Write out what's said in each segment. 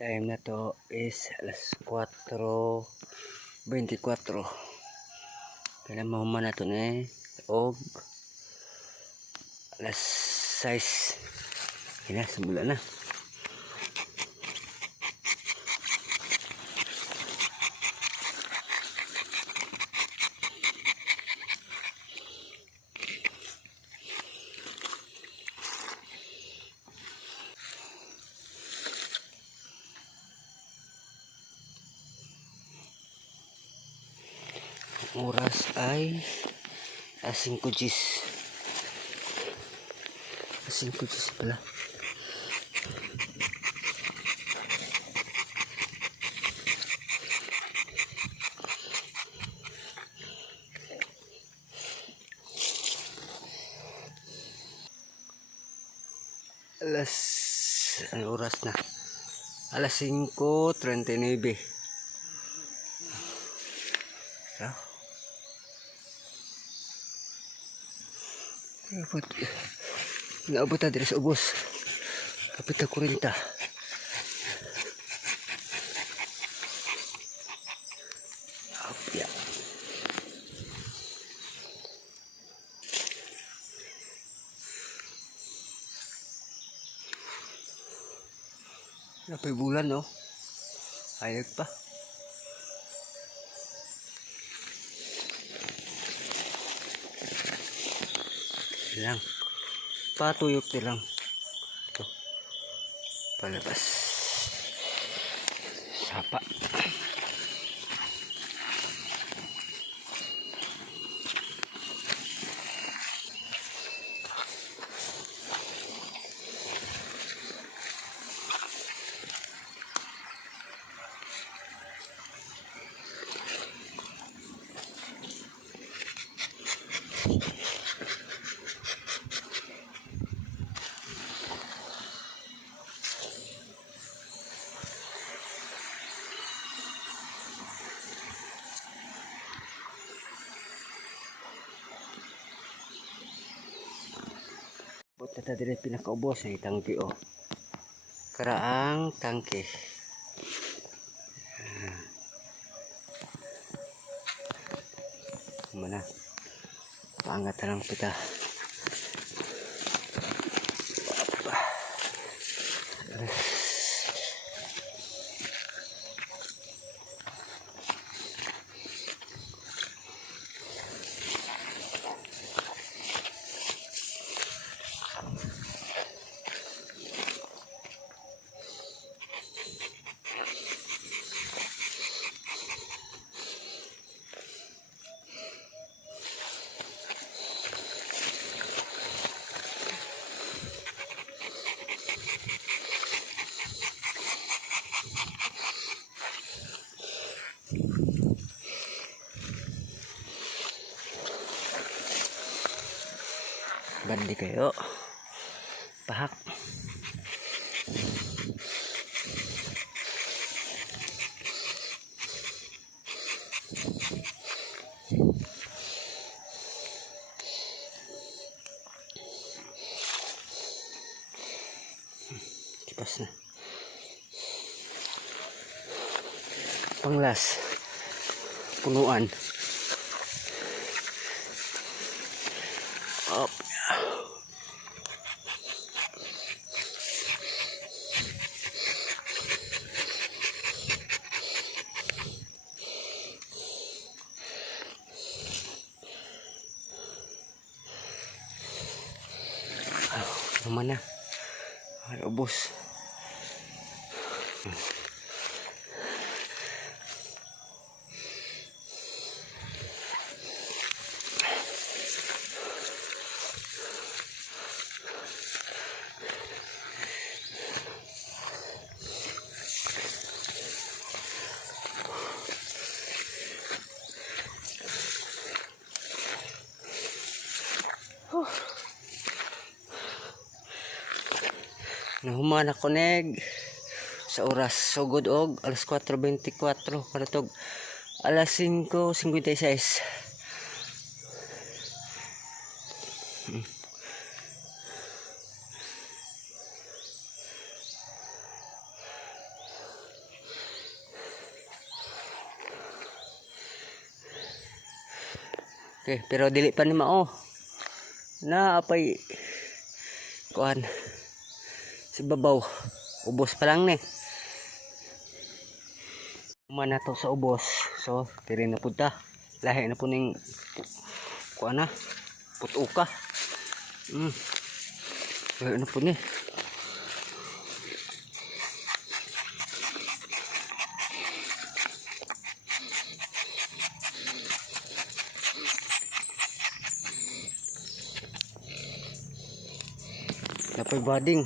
Time na to is alas 4:24. Kailan mahuman na to na og alas 6. Kaya simula na. Oras ay 5:10. 5:10 pala. Ano oras na? Alas 5:39. So, naabot na din sa ubos. Kapit na 40. Apya. Napay bulan, no? Ayag pa. Lang. Patuyok din lang. Ito. Palabas. Sapa. Buta ta dire pinakaubos ng tangke, oh. Karaang tangke. Mana? Paangat na lang kita. Bandi kayo. Pahak. Kipas na. Panglas. Punuan. Up. Naman na. Ay, ubos. Nahuman ako neg sa oras sugod og alas 4:24 karatog alas 5:56. Okay, pero dili pa ni mao. Naapay kuan si babaw. Ubos pa lang ni. Mana to sa ubos. So, diri na pud ta. Lahi na po ning kuan na. Putuka. Lahi na po ni. Dapat bading.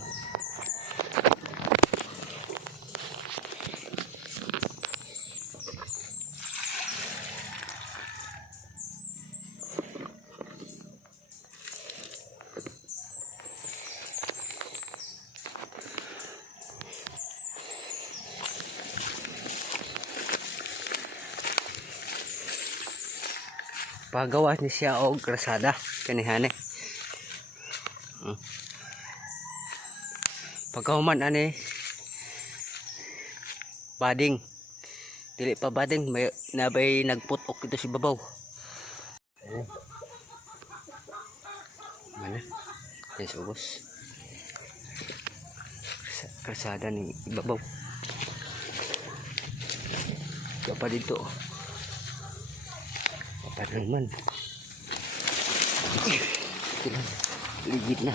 Pagawas ni siya og krasada kanihane. Pagkahuman ani bading. Dili pa bading, may nabay nagputok dito si babaw. Mana? Yes, ubos. Krasada ni babaw. Kapa dito. Patay naman. Ligid na.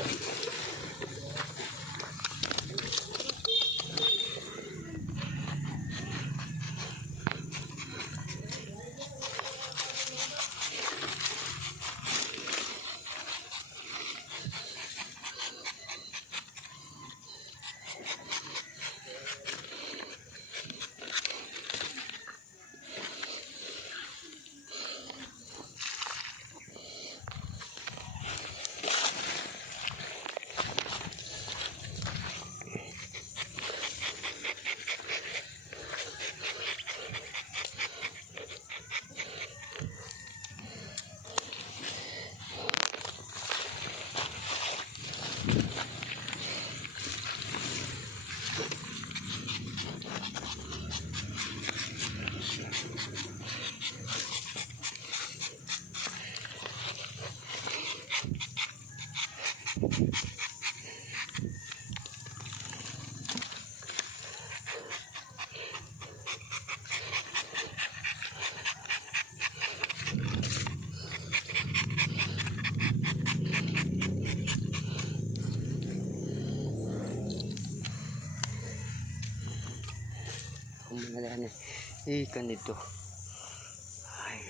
Kumalaan na. Ikan dito. Ay.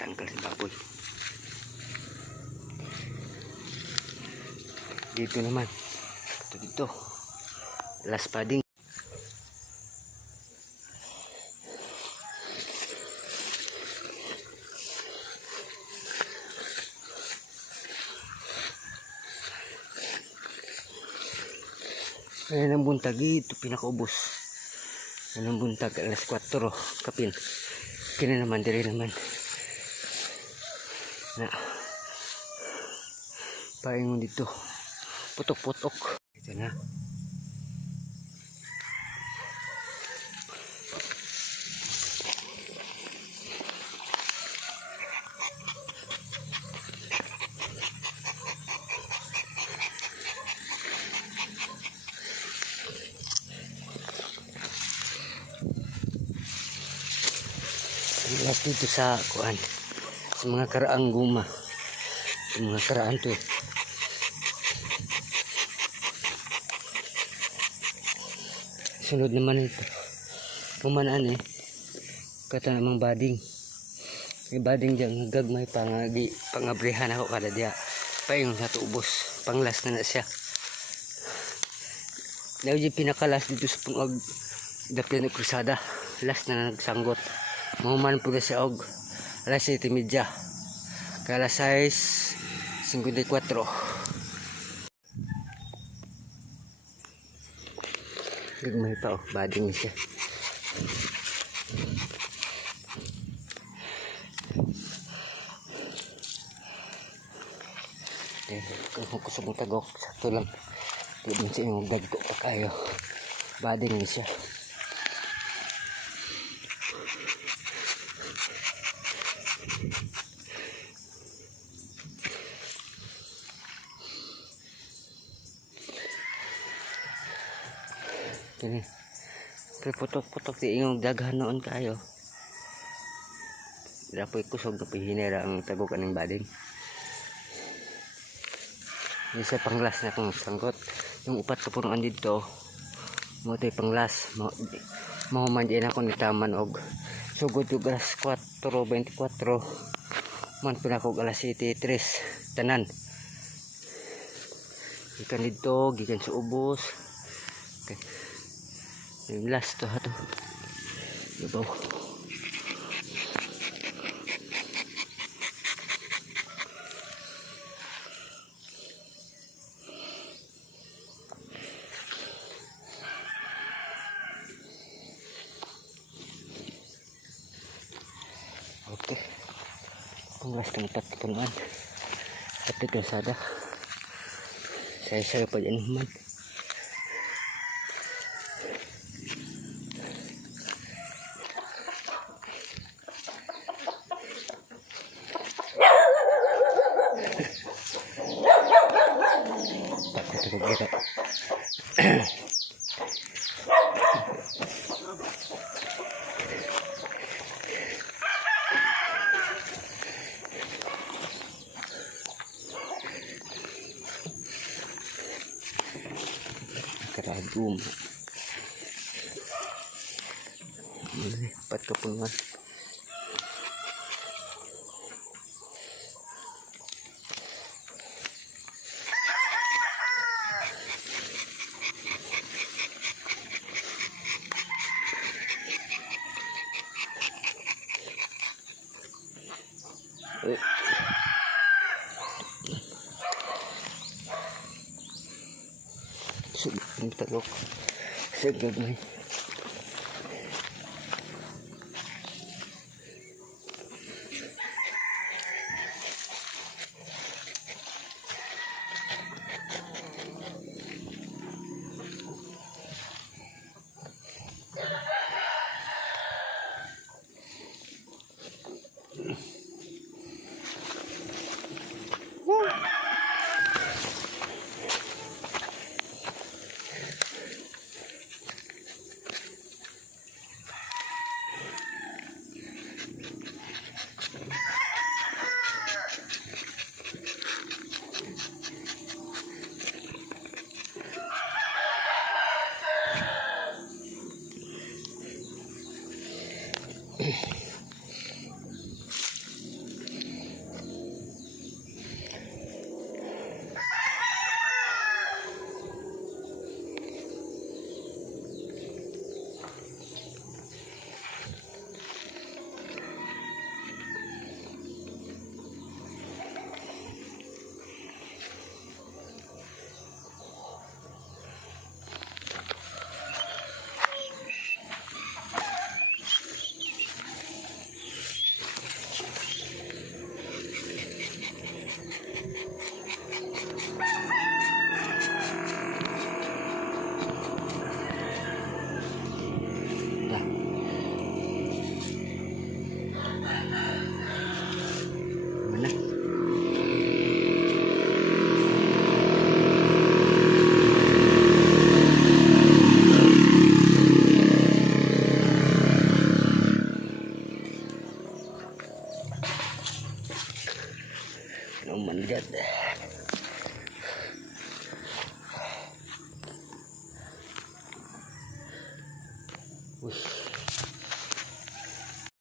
Tanggal si baboy. Dito naman. Ito dito. Last padding. Ayan ang buntag ito, pinakaubos. Ayan ang buntag, alas 4, kapin. Kina naman, diri naman. Na. Paingon dito. Putok-putok. Ito na. Last dito sa kuan, sa mga karaang guma, sa mga karaan to. Sunod naman ito pumanaan kata namang bading. May bading dyan gagmay pangabrihan ako kada dia paingon sa tuubos, panglas na siya. Daw yung pinakalas dito sa pungag dapian ng krusada, last na nagsanggot. Mahuman po siya og alas 7:30 kaya alas 6:54. Gagmay pa bading siya. Kung kusog ng tagok sakto lang din siya yung dagko pa kayo bading siya. Kini. Kay putok-putok di ingong daghan noon kayo. Dapoy kusog na pihinera ang tagok aning bading. Isa panglas na kong sangkot. Yung upat ko punuan dito. Mo tay panglas. Mo man din ako ni taman og sugod yung alas 4:24. Man pinakog alas 7:03 tanan. Gikan dito, gikan sa ubos. Okay. Yung last to ha to. Ibaw. Okay. Kung last ng 4 punuan. Pati kalsada. Saya pa dyan naman. Takot ako gira. Karagum. Ini 4 kepungan. Ini teluk segede nih. Manjat. Wih.